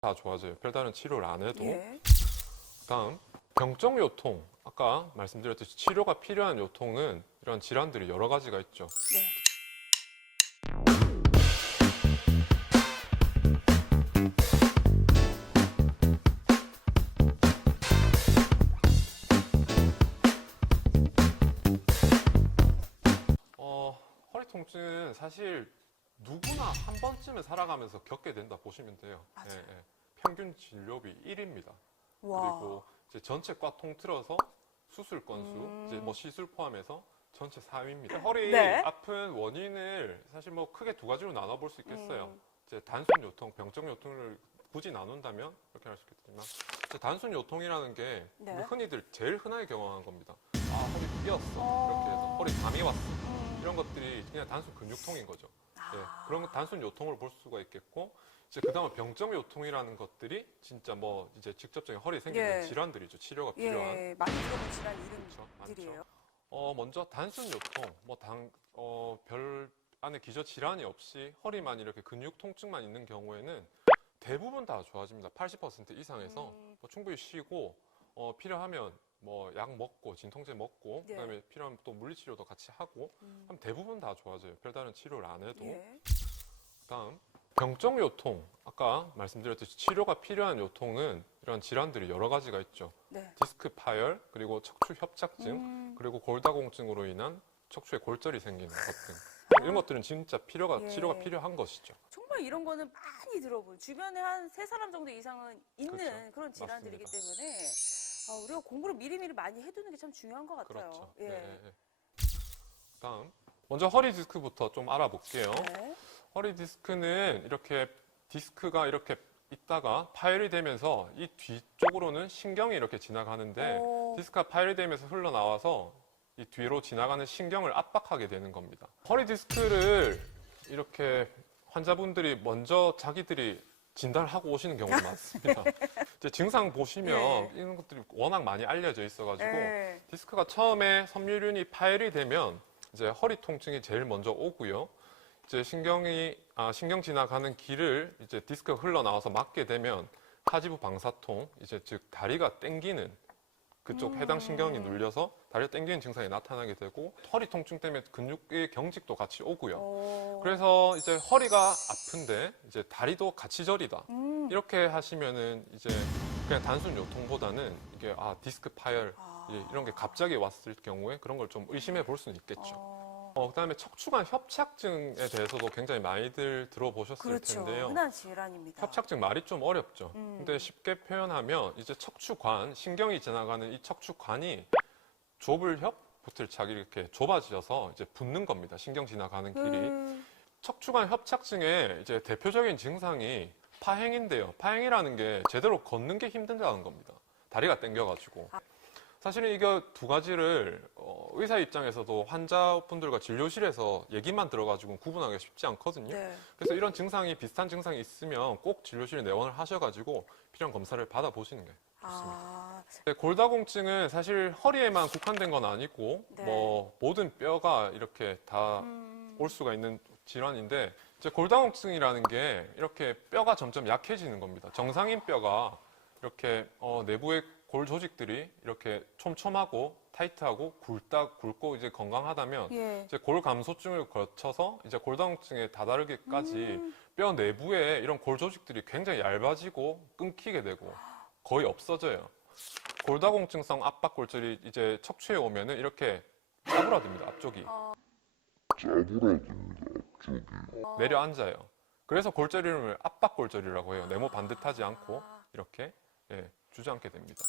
다 좋아져요. 별다른 치료를 안 해도. 예. 다음, 병적 요통. 아까 말씀드렸듯이 치료가 필요한 요통은 이런 질환들이 여러 가지가 있죠. 네. 허리 통증은 사실 누구나 한 번쯤은 살아가면서 겪게 된다 보시면 돼요. 맞아요. 평균 진료비 1입니다. 와. 그리고 이제 전체 꽉 통틀어서 수술 건수, 이제 뭐 시술 포함해서 전체 4위입니다. 허리 네. 아픈 원인을 사실 뭐 크게 두 가지로 나눠볼 수 있겠어요. 이제 단순 요통, 병적 요통을 굳이 나눈다면 그렇게 할 수 있겠지만, 이제 단순 요통이라는 게 네. 우리 흔히들 제일 흔하게 경험하는 겁니다. 아, 허리 삐었어. 이렇게 해서 허리 담이 왔어. 이런 것들이 그냥 단순 근육통인 거죠. 그런 단순 요통을 볼 수가 있겠고, 이제 그 다음에 병적 요통이라는 것들이 진짜 뭐 이제 직접적인 허리에 생기는 예. 질환들이죠. 치료가 필요한. 예, 많이 들어본 질환 그렇죠. 이름들이에요. 많죠. 먼저 단순 요통, 별 안에 기저 질환이 없이 허리만 이렇게 근육 통증만 있는 경우에는 대부분 다 좋아집니다. 80% 이상에서 뭐 충분히 쉬고, 필요하면 뭐 약 먹고, 진통제 먹고, 예. 그다음에 필요하면 또 물리치료도 같이 하고, 하면 대부분 다 좋아져요. 별다른 치료를 안 해도. 예. 다음, 병적 요통. 아까 말씀드렸듯이 치료가 필요한 요통은 이런 질환들이 여러 가지가 있죠. 네. 디스크 파열, 그리고 척추 협착증, 그리고 골다공증으로 인한 척추에 골절이 생기는 것 등. 이런 것들은 진짜 예. 치료가 필요한 것이죠. 정말 이런 거는 많이 들어본 주변에 한 3사람 정도 이상은 있는 그렇죠. 그런 질환들이기 맞습니다. 때문에 우리가 공부를 미리미리 많이 해두는 게 참 중요한 것 같아요. 그렇죠. 예. 네. 다음, 먼저 허리 디스크부터 좀 알아볼게요. 네. 허리 디스크는 이렇게 디스크가 이렇게 있다가 파열이 되면서 이 뒤쪽으로는 신경이 이렇게 지나가는데, 오. 디스크가 파열이 되면서 흘러나와서 이 뒤로 지나가는 신경을 압박하게 되는 겁니다. 허리 디스크를 이렇게 환자분들이 먼저 자기들이 진단을 하고 오시는 경우가 많습니다. 이제 증상 보시면 예. 이런 것들이 워낙 많이 알려져 있어가지고, 예. 디스크가 처음에 섬유륜이 파열이 되면 이제 허리 통증이 제일 먼저 오고요. 이제 신경 지나가는 길을 이제 디스크가 흘러나와서 막게 되면 하지부 방사통, 이제 즉 다리가 땡기는 그쪽 해당 신경이 눌려서 다리가 땡기는 증상이 나타나게 되고, 허리 통증 때문에 근육의 경직도 같이 오고요. 그래서 이제 허리가 아픈데 이제 다리도 같이 저리다. 이렇게 하시면은 이제 그냥 단순 요통보다는 이게 디스크 파열 이런 게 갑자기 왔을 경우에 그런 걸 좀 의심해 볼 수는 있겠죠. 그다음에 척추관 협착증에 대해서도 굉장히 많이들 들어보셨을 그렇죠. 텐데요. 흔한 질환입니다. 협착증 말이 좀 어렵죠. 근데 쉽게 표현하면 이제 척추관, 신경이 지나가는 이 척추관이 좁을협, 붙을착 이렇게 좁아져서 이제 붙는 겁니다. 신경 지나가는 길이. 척추관 협착증의 이제 대표적인 증상이 파행인데요. 파행이라는 게 제대로 걷는 게 힘들다는 겁니다. 다리가 땡겨가지고. 사실은 이거 두 가지를 의사 입장에서도 환자분들과 진료실에서 얘기만 들어가지고 구분하기가 쉽지 않거든요. 네. 그래서 이런 증상이 비슷한 증상이 있으면 꼭 진료실에 내원을 하셔가지고 필요한 검사를 받아보시는 게 좋습니다. 골다공증은 사실 허리에만 국한된 건 아니고 네. 뭐 모든 뼈가 이렇게 다 올 수가 있는 질환인데, 이제 골다공증이라는 게 이렇게 뼈가 점점 약해지는 겁니다. 정상인 뼈가 이렇게 내부의 골 조직들이 이렇게 촘촘하고 타이트하고 굵고 이제 건강하다면, 예. 이제 골 감소증을 거쳐서 이제 골다공증에 다다르기까지 뼈 내부에 이런 골 조직들이 굉장히 얇아지고 끊기게 되고 거의 없어져요. 골다공증성 압박골절이 이제 척추에 오면은 이렇게 짜부라듭니다. 앞쪽이. 내려앉아요. 그래서 골절 이름을 압박골절이라고 해요. 네모 반듯하지 않고 이렇게 주저앉게 됩니다.